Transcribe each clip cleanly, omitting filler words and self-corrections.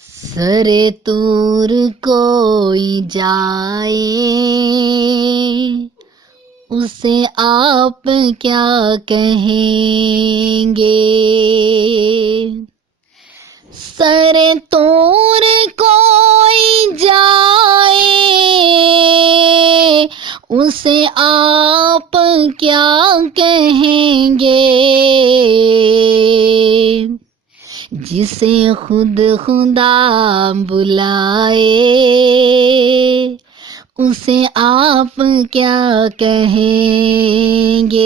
सरे तूर कोई जाए, उसे आप क्या कहेंगे। सरे तूर कोई जाए, उसे आप क्या कहेंगे। जिसे खुद खुदा बुलाए, उसे आप क्या कहेंगे।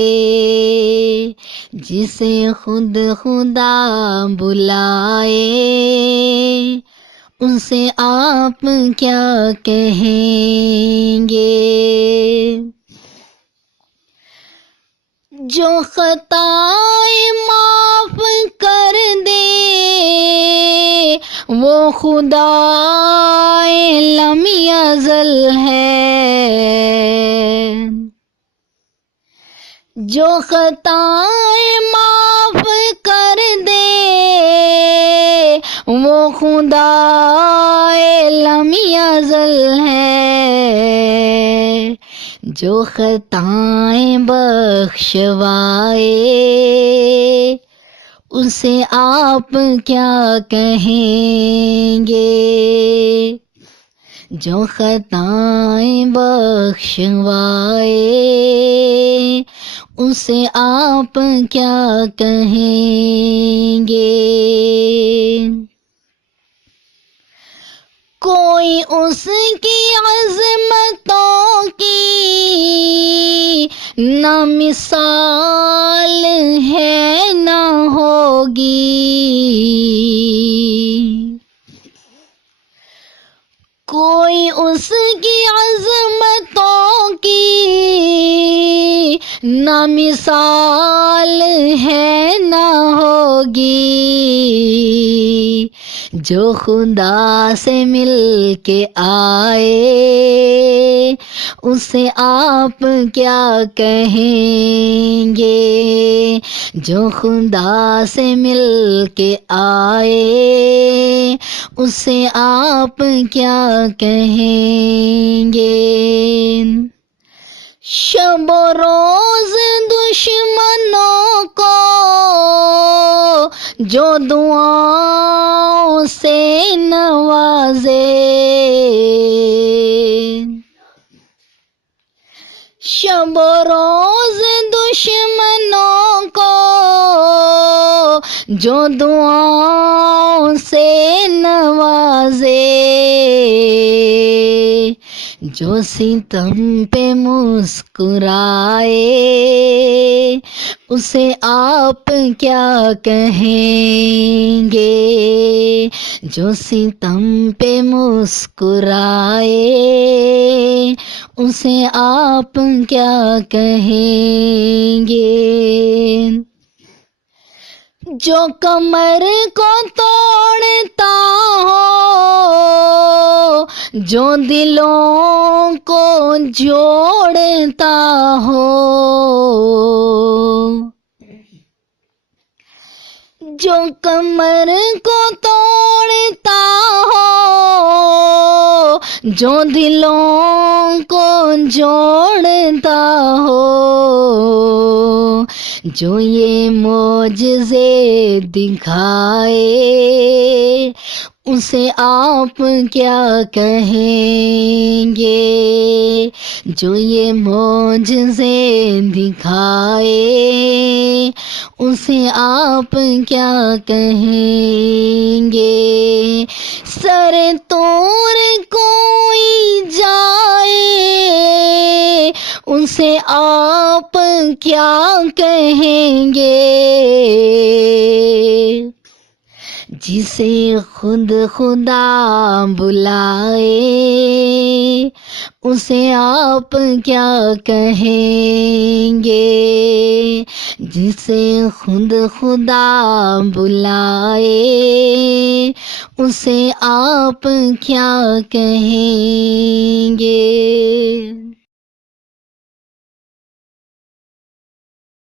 जिसे खुद खुदा बुलाए, उसे आप क्या कहेंगे। जो खताएं माफ कर दे, वो खुदाए लमी अज़ल है। जो खताएं माफ कर दे, वो खुदाए लमी अज़ल है। जो खताएं बख्शवाए, उसे आप क्या कहेंगे। जो खताएं बख्शवाए, उसे आप क्या कहेंगे। कोई उसकी अज़मतों की ना मिसाल है ना होगी। कोई उसकी अज़मतों की ना मिसाल है ना होगी। जो खुदा से मिल के आए, उसे आप क्या कहेंगे। जो खुदा से मिल के आए, उसे आप क्या कहेंगे। शब रोज दुश्मनों को जो दुआओं से नवाजे, शब रोज दुश्मनों को जो दुआओं से नवाजे। जो सितम पे मुस्कुराए, उसे आप क्या कहेंगे। जो सितम पे मुस्कुराए, उसे आप क्या कहेंगे। जो कमर को तोड़ता हो, जो दिलों को जोड़ता हो। जो कमर को तोड़ता हो, जो दिलों को जोड़ता हो। जो ये मोजज़े दिखाए उसे आप क्या कहेंगे। जो ये मोजज़े दिखाए उसे आप क्या कहेंगे। सर तोड़ कोई जाए उसे आप क्या कहेंगे। जिसे खुद खुदा बुलाए उसे आप क्या कहेंगे। जिसे खुद खुदा बुलाए उसे आप क्या कहेंगे।